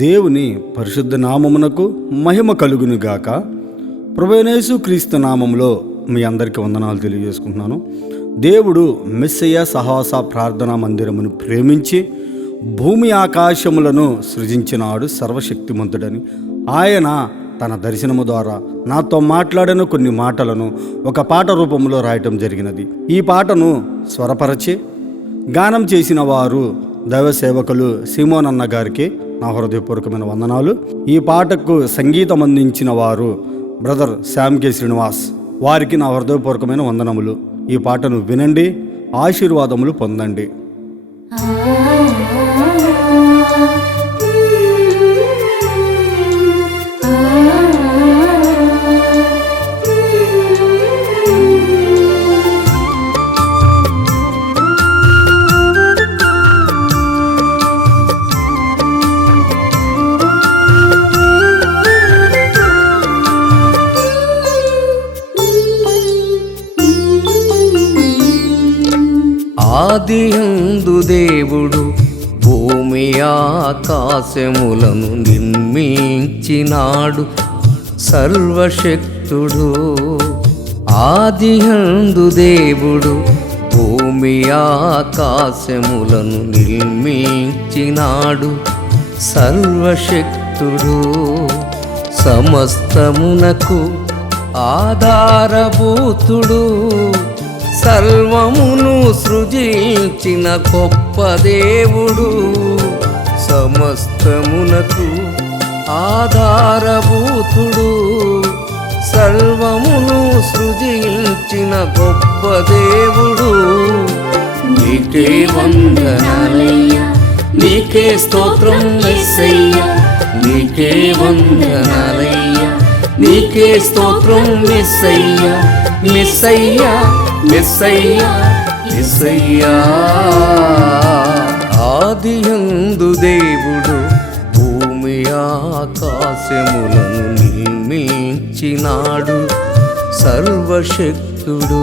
దేవుని పరిశుద్ధ నామమునకు మహిమ కలుగునుగాక. ప్రభువైన యేసుక్రీస్తు నామములో మీ అందరికీ వందనాలు తెలియజేసుకుంటున్నాను. దేవుడు మెస్సయ్య సహవాస ప్రార్థనా మందిరమును ప్రేమించి భూమి ఆకాశములను సృజించినాడు సర్వశక్తిమంతుడని. ఆయన తన దర్శనము ద్వారా నాతో మాట్లాడిన కొన్ని మాటలను ఒక పాట రూపంలో రాయటం జరిగినది. ఈ పాటను స్వరపరచి గానం చేసిన వారు దైవ సేవకులు సీమోన్ అన్న గారికి నా హృదయపూర్వకమైన వందనాలు. ఈ పాటకు సంగీతం అందించిన వారు బ్రదర్ శ్యామ్ కే శ్రీనివాస్, వారికి నా హృదయపూర్వకమైన వందనములు. ఈ పాటను వినండి, ఆశీర్వాదములు పొందండి. ఆదియందు దేవుడు భూమి ఆకాశములను నిర్మించినాడు సర్వశక్తుడు. ఆదియందు దేవుడు భూమి ఆకాశములను నిర్మించినాడు సర్వశక్తుడు. సమస్తమునకు ఆధారభూతుడు, సర్వమును సృజించిన గొప్ప దేవుడు. సమస్తమునకు ఆధారభూతుడు, సర్వమును సృజించిన గొప్ప దేవుడు. నీకే వందనాలయ్యా, నీకే స్తోత్రం యేసయ్యా, నీకే వందనాలయ్యా, నీకే స్తోత్రం యేసయ్యా, మెస్సయ్యా మెస్సయ్యా మెస్సయ్యా. ఆదియందు దేవుడు భూమి ఆకాశములను నిర్మించినాడు సర్వశక్తుడు.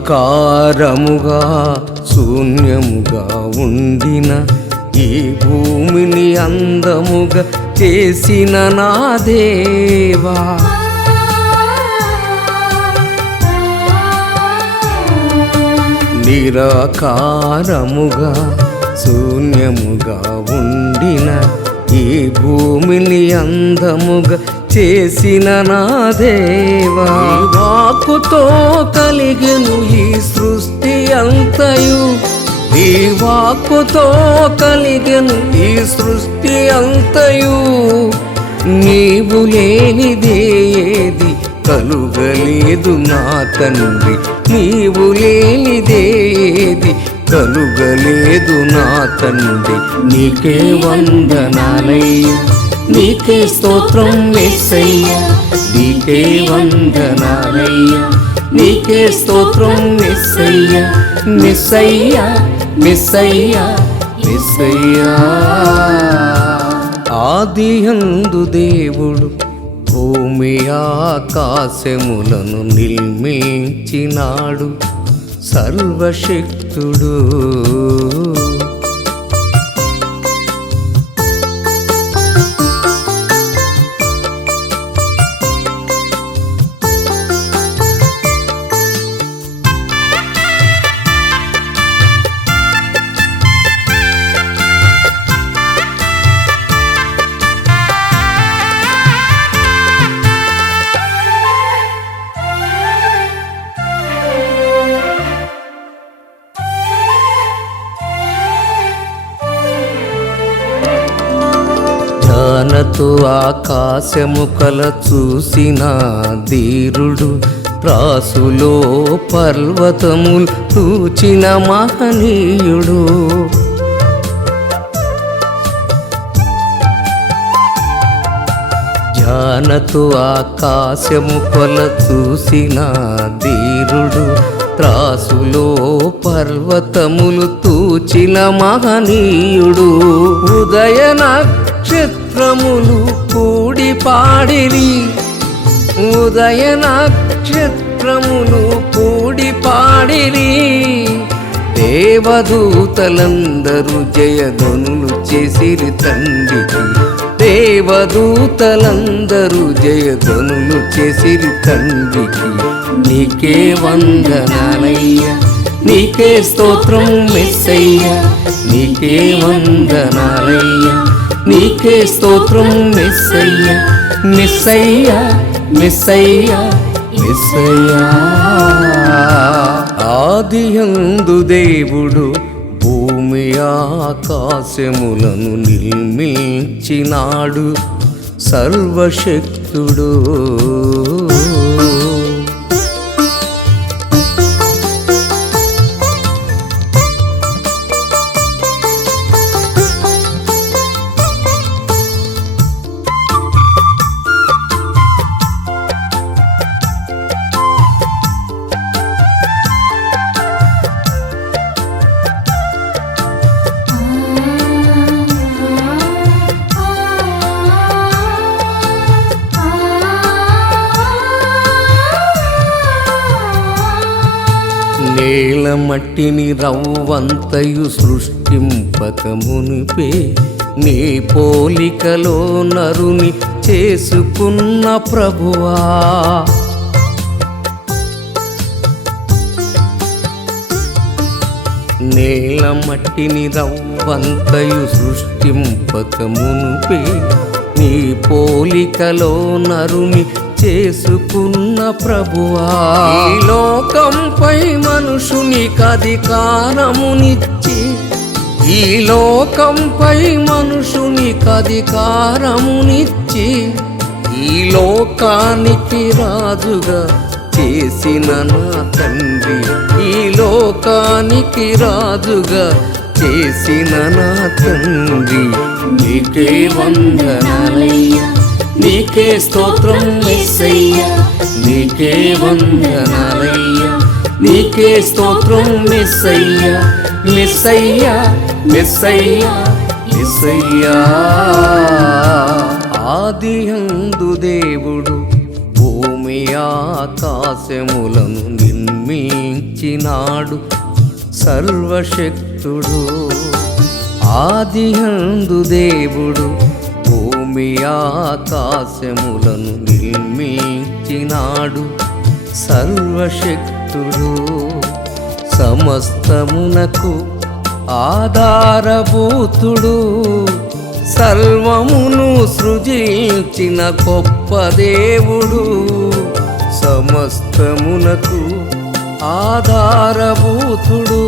నిరాకారముగా శూన్యముగా ఉండిన ఈ భూమిని అందముగా చేసిన నా దేవా, నిరాకారముగా శూన్యముగా ఉండిన ఈ భూమిని అందముగా చేసిన నా దేవా. వాక్కుతో కలిగెను ఈ సృష్టి అంతయు, ఈ వాక్కుతో కలిగెను ఈ సృష్టి అంతయు. నీవు లేనిదేది కలుగలేదు నా తండ్రి, నీవు లేనిదేది కలుగలేదు నా తండ్రి. నీకే వందనాలయ్యా, నీకే స్తోత్రం యేసయ్యా, నీకే వందనాలయ్యా, నీకే స్తోత్రం యేసయ్యా, మెస్సయ్యా మెస్సయ్యా మెస్సయ్యా. ఆదియందు దేవుడు భూమి ఆకాశములను నిర్మించినాడు సర్వశక్తుడు. జ్ఞానతో ఆకాశము కల చూసిన ధీరుడు, త్రాసులో పర్వతములు తూచిన మహనీయుడు. జ్ఞానతో ఆకాశము కొల చూసిన ధీరుడు, త్రాసులో పర్వతములు తూచిన మహనీయుడు. ఉదయ నక్షత్రములు కూడి పాడిరి, ఉదయ నక్షత్రములు కూడి పాడిరి. దేవదూతలందరూ జయధ్వనులు చేసిరి తండ్రికి, దేవదూతలందరూ జయధ్వనులు చేసిరి తండ్రికి. నీకే వందనాలయ్యా, నీకే స్తోత్రం మెస్సయ్యా, నీకే వందనాలయ్యా, నీకే స్తోత్రం మెస్సయ్యా, మెస్సయ్యా, మెస్సయ్యా, మెస్సయ్యా. ఆదియందు దేవుడు భూమి ఆకాశములను నిర్మించినాడు, సర్వశక్తుడు. నేల మట్టిని రవ్వంతయు సృష్టింపక మునిపే, నీ పోలికలో నరుని చేసుకున్న ప్రభువా. నేల మట్టిని రవ్వంతయు సృష్టింపక మునిపే, నీ పోలికలో నరుని చేసుకున్న ప్రభువా. ఈ లోకంపై మనుషునికి అధికారమునిచ్చి, ఈ లోకంపై మనుషునికి అధికారమునిచ్చి, ఈ లోకానికి రాజుగా చేసిన నా తండ్రి, ఈ లోకానికి రాజుగా చేసిన నా తండ్రి. నీకే వందనాలయ్యా, నీకే స్తోత్రం మెస్సయ్యా, నీకే వందనాలయ్యా, నీకే స్తోత్రం మెస్సయ్యా, మెస్సయ్యా, మెస్సయ్యా, మెస్సయ్యా. ఆదియందు దేవుడు భూమి ఆకాశములను నిర్మించినాడు, సర్వశక్తుడు. ఆదియందు దేవుడు భూమి ఆకాశములను నిర్మించినాడు, సర్వశక్తుడు. సమస్తమునకు ఆధారభూతుడు, సర్వమును సృజించిన గొప్ప దేవుడు. సమస్తమునకు ఆధారభూతుడు,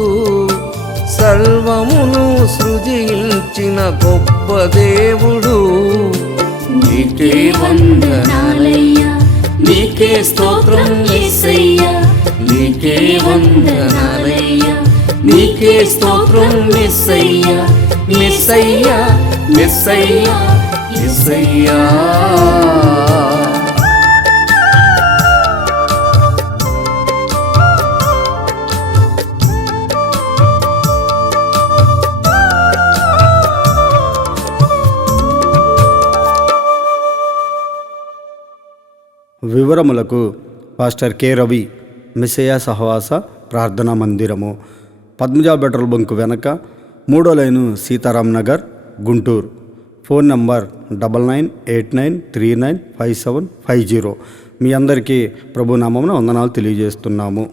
సర్వమును సృజించిన గొప్ప దేవుడు. నీకే వందనాలయ్యా, నీకే స్తోత్రం యేసయ్యా, నీకే వందనాలయ్యా, నీకే స్తోత్రం యేసయ్యా, మెస్సయ్యా, మెస్సయ్యా, యేసయ్యా. వివరములకు పాస్టర్ కె రవి, మెస్సయ్య సహవాస ప్రార్థనా మందిరము, పద్మజా పెట్రోల్ బంక్ వెనక 3వ line, Sitaram Nagar, Guntur. Phone number 9989395750. మీ అందరికీ ప్రభు నామమున వందనాలు తెలియజేస్తున్నాము.